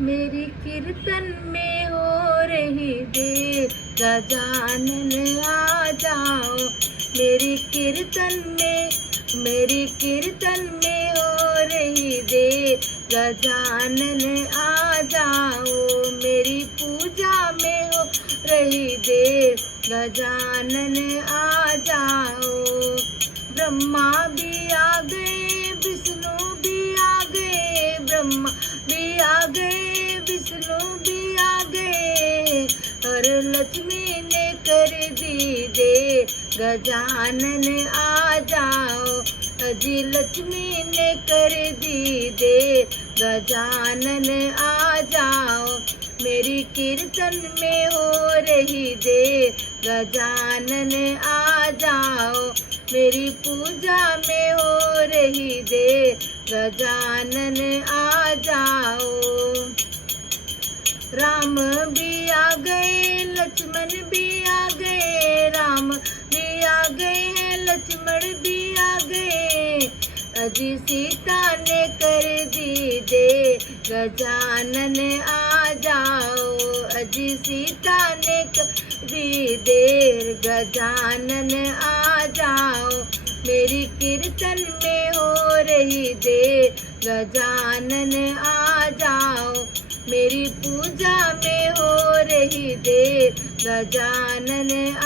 मेरी कीर्तन में हो रही देर, गजानन आ जाओ। मेरी कीर्तन में हो रही देर, गजानन आ जाओ। मेरी पूजा में हो रही देर, गजानन आ जाओ। ब्रह्मा भी आ गए, विष्णु भी आ गए, ब्रह्मा भी आ गए, विष्णु भी आ गए, और लक्ष्मी ने कर दी देर, गजानन आ जाओ। अजी लक्ष्मी ने कर दी देर, गजानन आ जाओ। मेरी कीर्तन में हो रही देर, गजानन आ जाओ। मेरी पूजा में हो रही देर, गजानन आ जाओ। राम भी आ गए, लक्ष्मण भी आ गए, राम भी आ गए हैं, लक्ष्मण भी आ गए, अजी सीता ने कर दी देर, गजानन आ जाओ। अजी सीता ने कर दी देर, गजानन आ जाओ। मेरी कीर्तन में हो रही देर, गजानन आ जाओ। मेरी पूजा में हो रही देर, गजानन आ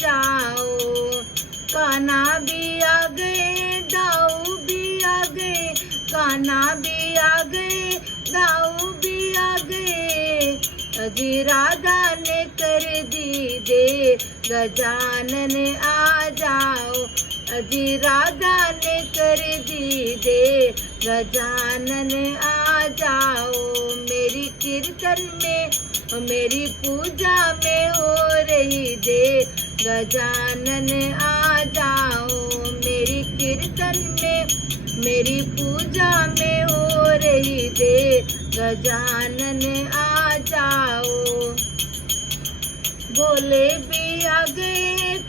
जाओ। कान्हा भी आ गए, दाऊ भी आ गए, कान्हा भी आ गए, दाऊ भी आ गए, अजी राधा ने कर दी देर, गजानन आ जाओ। अजी राधा ने कर दी देर, गजानन आ जाओ। मेरी कीर्तन में मेरी पूजा में हो रही देर, गजानन आ जाओ। मेरी कीर्तन में मेरी पूजा में हो रही देर, गजानन आ जाओ। भोले भी आ गए,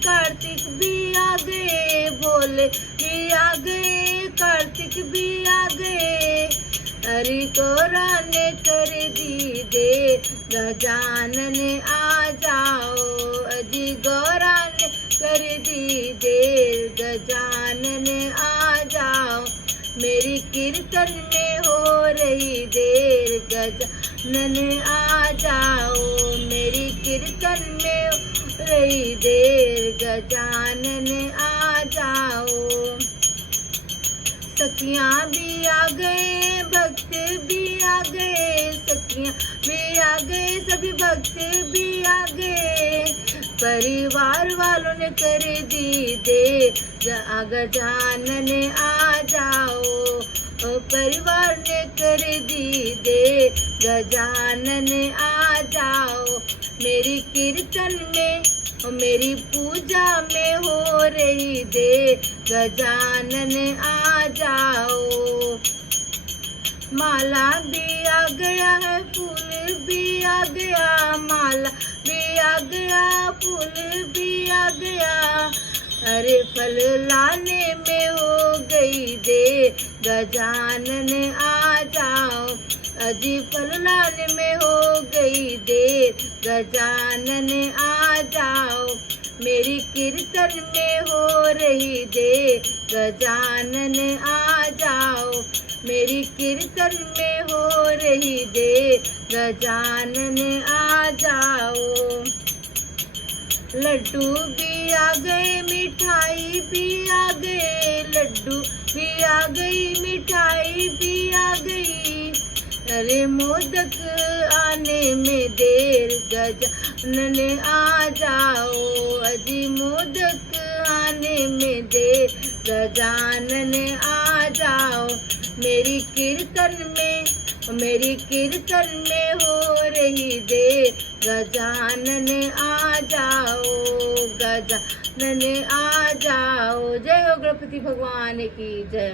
कार्तिक भी आ गए, भोले भी आ गए, कार्तिक भी आ गए, हरि गौरा ने कर दी देर, गजानन आ जाओ। अजी गौरा ने कर दी देर, गजानन आ जाओ। मेरी कीर्तन में हो रही देर, गजानन आ जाओ। मेरी कीर्तन में हो रही देर, गजानन आ जाओ। सखियाँ भी आ गए, भक्त भी आ गए, सखियाँ भी आ गए, सभी भक्त भी आ गए, परिवार वालों ने कर दी देर, गजानन आ जाओ। परिवार ने कर दी देर, गजानन आ जाओ। मेरी कीर्तन में मेरी पूजा में हो रही देर, गजानन आ जाओ। माला भी आ गया है, फूल भी आ गया, माला भी आ गया, फूल भी आ गया, अरे फल लाने में हो गई देर, गजानन आ जाओ। अजी फल लाने में हो गई देर, गजानन आ जाओ। मेरी कीर्तन में हो रही देर, गजानन आ जाओ। मेरी कीर्तन में हो रही देर, गजानन आ जाओ। लड्डू भी आ गए, मिठाई भी आ गए, लड्डू भी आ गई, मिठाई भी आ गई, अरे मोदक आने में देर, गजानन आ जाओ। अजी मोदक आने में देर, गजानन आ जाओ। मेरी कीर्तन में हो रही देर, गजानन आ जाओ, गजानन आ जाओ। जय हो गणपति भगवान की जय।